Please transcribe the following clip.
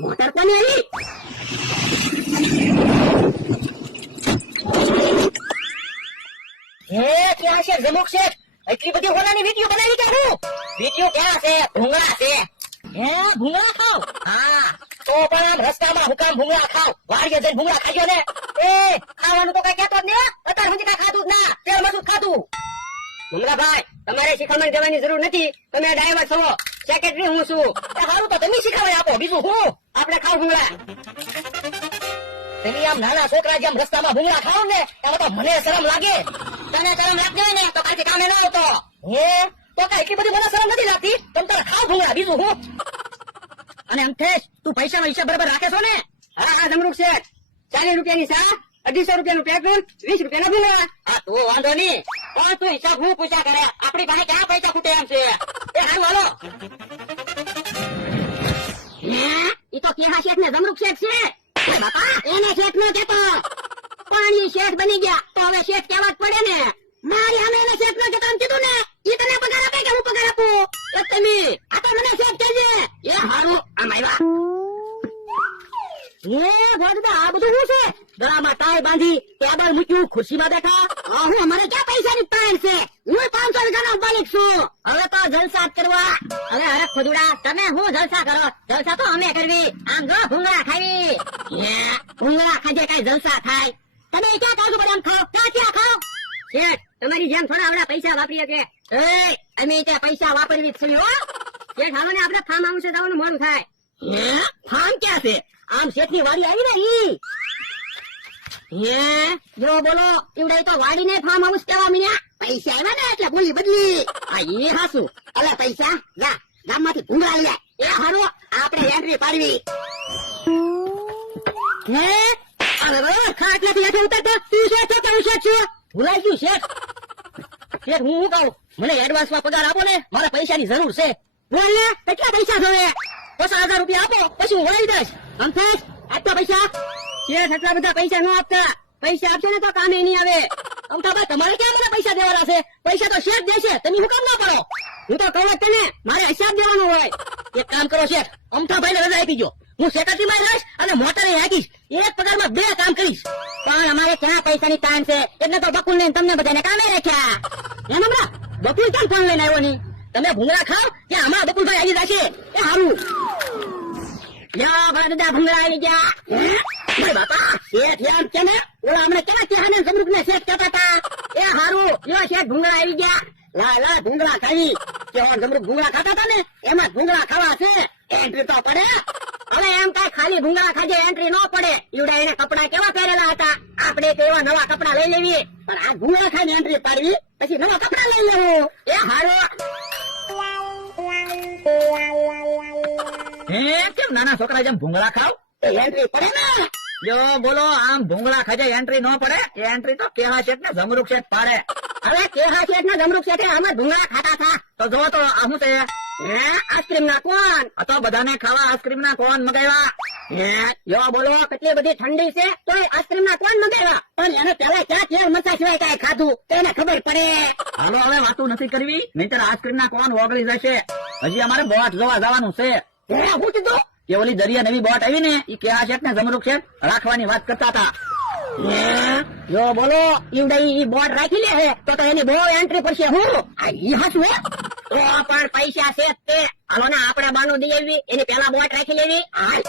Motor કોની આવી? હે ક્યાં છે જમુક શેઠ? એટલી બધી હોનાની વીડિયો બનાવી કે હું? વીડિયો ક્યાં છે? ભૂંગળા છે. હે ભૂંગળા ખાવ? હા તો પણ આમ રસ્તામાં હુકામ ભૂંગળા ખાવ. વાડીએ જઈને ભૂંગળા ખાજો ને. એ ખાવાનું તો કઈ કહેતો જ ને અત્યાર સુધી કઈ ખાધું જ ના. તેલ મજૂર ખાધું. ભૂંગળાભાઈ તમારે શિખામણ જવાની જરૂર નથી. તમે ડાયવર છો. સેક્રેટરી હું છું. સારું તો તમે શીખવાડી આપો. બીજું હું? આપણે ખાવ ભૂંગળા. તમે આમ નાના છોકરા જેમ રસ્તામાં ભૂંગળા ખાવ ને, એમાં તો મને શરમ લાગે. તને શરમ લાગતી હોય ને, તો કાલથી કામે ન આવતો. હે? તો કઈ, એટલી બધી મને શરમ નથી લાગતી? તમ તારે ખાવ ભૂંગળા, બીજું હું? અને અંકેશ તું પૈસાનો હિસાબ બરાબર રાખે છો ને? હા હા જમરૂક છે. ચાલીસ રૂપિયાની સા અઢીસો રૂપિયાનું પેટ્રોલ, વીસ રૂપિયાના ભૂંગળા. હા, તું વાંધો નહીં. પણ તું હિસાબ હું પૂછ્યા કરે? આપણી પાસે ક્યાં પૈસા ખૂટે એમ છે? એ હારું, હાલો. ઈ તો કેહા શેઠ ને જમરૂક શેઠ છે. એને શેઠ નો કેતો પણ શેઠ બની ગયા. તો હવે શેઠ જ પડે ને, મારી અમે એને શેઠ નો કેતો કીધું ને. ઈ તને પગાર આપે કે હું પગાર આપું? એ તમે, આ તો મને શેઠ કહેજે. એ હારું, આમ આવ્યા એ ભોજદા આ બધું શું છે? ગળામાં ટાઈ બાંધી ટેબલ મૂક્યું, ખુરશીમાં બેઠા. હું, અમારે ક્યાં પૈસાની તાણ છે? હું માલિક છું હવે તો જલસા જ કરવા. હવે અરે ખોદુડા તમે હું જલસા કરો? જલસા તો અમે કરવી. આમ જો ભૂંગળા ખાવી. ભૂંગળા ખાજે કઈ જલસા થાય? તમે ક્યાં કાજુ બદામ ખાઓ ક્યાં ક્યાં ખાઓ શેઠ, તમારી જેમ થોડા આવડા પૈસા વાપરીએ કે? અમે ત્યાં પૈસા વાપરવી છે શેઠ, હાલો ને આપણે ફાર્મ હાઉસે જવાનું મોડું થાય. ફાર્મ ક્યાં છે? આમ શેઠની વાડી આવી ને ઈ? હે, જો બોલો ઈવડાઈ તો વાડી ને ફાર્મ હાઉસ કેવા મીયા. પૈસા આવ્યા એડવાન્સમાં પગાર આપો ને, મારે પૈસાની જરૂર છે. બોલ કેટલા પૈસા જોવે પચાસ હજાર રૂપિયા આપો, પછી હું વળી દઈશ અંકેશ આટલા પૈસા? શેઠ બધા પૈસા ન આપતા. પૈસા આપશે ને તો કામે નહીં આવે. અમથાભાઈ તમારે ક્યાં મને પૈસા દેવાના છે? પૈસા તો શેઠ દેશે તમે હું ના પડો હું તો કહું તને મારે હિસાબ દેવાનો હોય. એક કામ કરો શેઠ અમતાભાઈ ને રજા આપી દો. હું સેક્રેટરીમાં રહીશ અને મોટરે હાકીશ. એક પગારમાં બે કામ કરીશ. પણ અમારે ક્યાં પૈસાની તાન છે? એટલે તો બકુલ ને તમને બધાને કામે રાખ્યા. એમ હમણાં? બકુલ કેમ ફોન લઈને આવ્યો નહીં? તમે ભૂંગળા ખાવ કે અમારા બકુલભાઈ આવી જશે એ સારું યા ભૂંગળા આવી ગયા. બાપા, શેઠ એમ કે ને ઓલા હમણાં કેવા ચેહાને સમૃદ્ધ ને શેઠ કહેતા ભૂંગળા આવી ગયા. લા લા ભૂંગળા ખાવી. કેવા ગમરું ભૂંગળા ખાતા હતા ને એમાં ભૂંગળા ખાવા છે. એન્ટ્રી તો પડે. હવે એમ કઈ ખાલી ભૂંગળા ખાજે એન્ટ્રી ન પડે. ઈવડા એને કપડા કેવા પહેરેલા હતા? આપણે તો એવા નવા કપડા લઈ લેવી પણ આ ભૂંગળા ખાઈને એન્ટ્રી પાડવી પછી નવા કપડા લઈ લેવું. એ હારો. હે કેમ નાના છોકરા જેમ ભૂંગળા ખાવ? એન્ટ્રી પડે ને. જો બોલો આમ ભૂંગળા ખાજે એન્ટ્રી ન પડે? એ એન્ટ્રી તો કેવા શેઠ ને જમરૂક શેઠ પાડે. હવે કેહા શેઠ ના જમરૂક શેઠે અમે ભૂંગળા ખાતા હતા. તો જો તો હું તે આઈસ્ક્રીમ ના કોણ તો બધાને ખાવા આઈસ્ક્રીમ ના કોણ મગાવ્યા. હે બોલો, કેટલી બધી ઠંડી છે તો આઈસ્ક્રીમ ના કોણ મગાવ્યા. પણ એને પેલા ક્યાં તેલ મસા સિવાય કઈ ખાધું તેને ખબર પડે. હાલો, હવે વાતું નથી કરવી, નહીતર આઈસ્ક્રીમ ના કોણ ઓગળી જશે. હજી અમારે બોટ જોવા જવાનું છે. હું કીધું? કે ઓલી દરિયા નવી બોટ આવી ને એ કેહા શેઠ ને, જમરૂક શેઠ રાખવાની વાત કરતા હતા. હે? યો બોલો. ઈંડા ઈ બોર્ડ રાખી લે હે તો તો એની બહુ એન્ટ્રી પડશે. હું? આ ઈ હાસુ, હે. તો પણ પૈસા છે તે. હાલો ને, આપણે બાનું દઈ આવી. એની પેલા બોટ રાખી લેવી. હાલ.